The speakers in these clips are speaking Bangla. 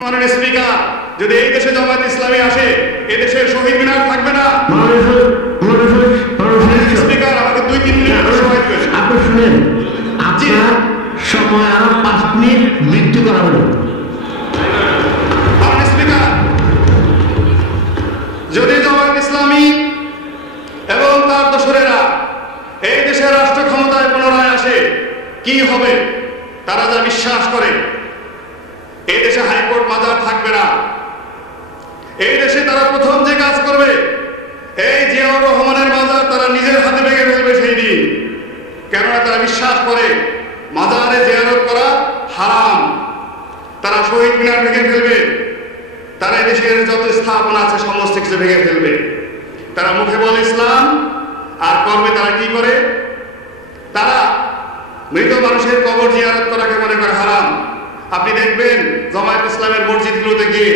মাননীয় স্পিকার, যদি এই দেশে জামায়াত ইসলামী আসে, এই দেশের শহীদ মিনার থাকবে না। স্পিকার, আমাকে 2-3 মিনিট সময় দিবেন। আপনি শুনেন, আপনার সময় আরো 5 মিনিট বৃদ্ধি করা হলো। মাননীয় স্পিকার, যদি জামায়াত ইসলামী এবং তার দোসরেরা এই দেশের রাষ্ট্র ক্ষমতায় পুনরায় আসে, কি হবে? তারা যা বিশ্বাস করে, এই দেশে হাইকোর্ট মাজার থাকবে না। এই দেশে তারা প্রথম যে কাজ করবে, এই জিয়াউর রহমানের মাজার তারা নিজের হাতে ভেঙে ফেলবে সেই দিন। কেননা তারা বিশ্বাস করে মাজারে জিয়ারত করা হারাম। তারা শহীদ মিনার ভেঙে ফেলবে, তারা এই দেশের যত স্থাপনা আছে সমস্ত কিছু ভেঙে ফেলবে। তারা মুখে বলে ইসলাম, আর কর্মে তারা কি করে? তারা মৃত মানুষের কবর জিয়ারত করাকে মনে করে হারাম। আপনি দেখবেন জামায়াত ইসলামের মসজিদগুলোতে গিয়ে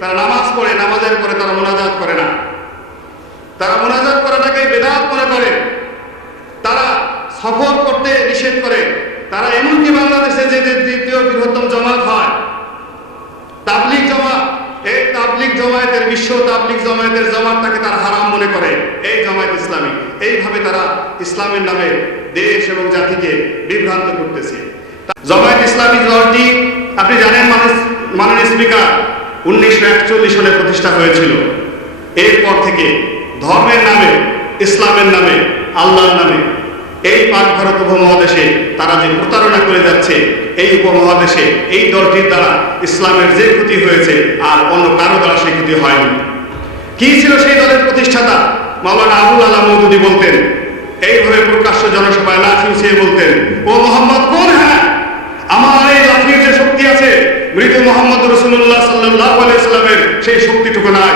তারা নামাজ পড়ে, নামাজের পরে তারা মোনাজাত করে না। তারা মোনাজাত করাটাকে বেদাত মনে করে। তারা সফর করতে নিষেধ করে। তারা এমনকি বাংলাদেশে যে দ্বিতীয় বৃহত্তম জামাত হয় তাবলিগ জামাত, এই তাবলিগ জামায়াতের, বিশ্ব তাবলিগ জামায়াতের জামাতটাকে তারা হারাম মনে করে এই জামায়াত ইসলামী। এইভাবে তারা ইসলামের নামে দেশ এবং জাতিকে বিভ্রান্ত করতেছে। জামায়াত ইসলামী দলটি আপনি জানেন মাননীয় স্পিকার 1941 সালে প্রতিষ্ঠা হয়েছিল। এরপর থেকে ধর্মের নামে, ইসলামের নামে, আল্লাহর নামে এই পাক ভারত উপমহাদেশে তারা যে প্রতারণা করে যাচ্ছে, এই উপমহাদেশে এই দলটির দ্বারা ইসলামের যে ক্ষতি হয়েছে আর অন্য কারো দ্বারা সেই ক্ষতি হয়নি। কি ছিল সেই দলের প্রতিষ্ঠাতা? মাওলানা আবুল আলা মওদুদী বলতেন, এইভাবে প্রকাশ্য জনসভায় লাঠি উঠিয়ে বলতেন, ও মোহাম্মদ কোন? হ্যাঁ, আমার এই লাঠির যে শক্তি আছে, মৃত মোহাম্মদ রাসূলুল্লাহ সাল্লাল্লাহু আলাইহি সাল্লামের সেই শক্তিটুকু নাই।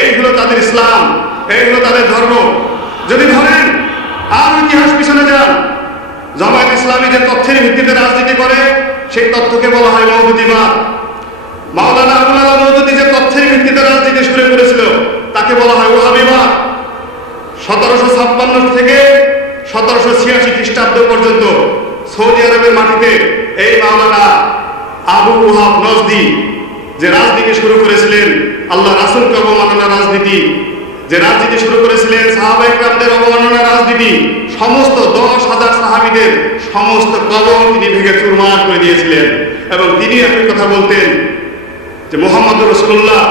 এই হলো তাদের ইসলাম, এই হলো তাদের ধর্ম। যদি ধরেন আর ইতিহাস পিছনে যান, জামায়াত ইসলামী যে তথ্যের ভিত্তিতে রাজনীতি করে সেই তথ্যকে বলা হয় মওদুদীবাদ। মাওলানা আবুল আলা মওদুদী যে তথ্যের ভিত্তিতে রাজনীতি শুরু করেছিল তাকে বলা হয় ওহাবিবাদ। 1756 থেকে 1786 খ্রিস্টাব্দ পর্যন্ত সৌদি আরবের মাটিতে এই মাওলানা আবু ওহাব নজদি যে রাজনীতি শুরু করেছিলেন, আল্লাহ রাসূলকে অবমাননা রাজনীতি, যে রাজনীতি শুরু করেছিলেন, সাহাবায়ে কেরামদের অবমাননা রাজনীতি, সমস্ত 10,000 সাহাবীদের সমস্ত কবর তিনি ভেঙে চুরমার করে দিয়েছিলেন। এবং তিনি একই কথা বলতেন যে মুহাম্মদ রাসূলুল্লাহ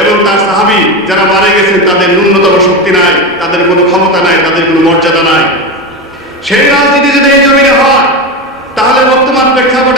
এবং তার সাহাবী যারা মারা গেছেন তাদের ন্যূনতম শক্তি নাই, তাদের কোনো ক্ষমতা নাই, তাদের কোনো মর্যাদা নাই। সেই রাজনীতি যদি এই জমিনে হয়, তাহলে বর্তমান প্রেক্ষাপটে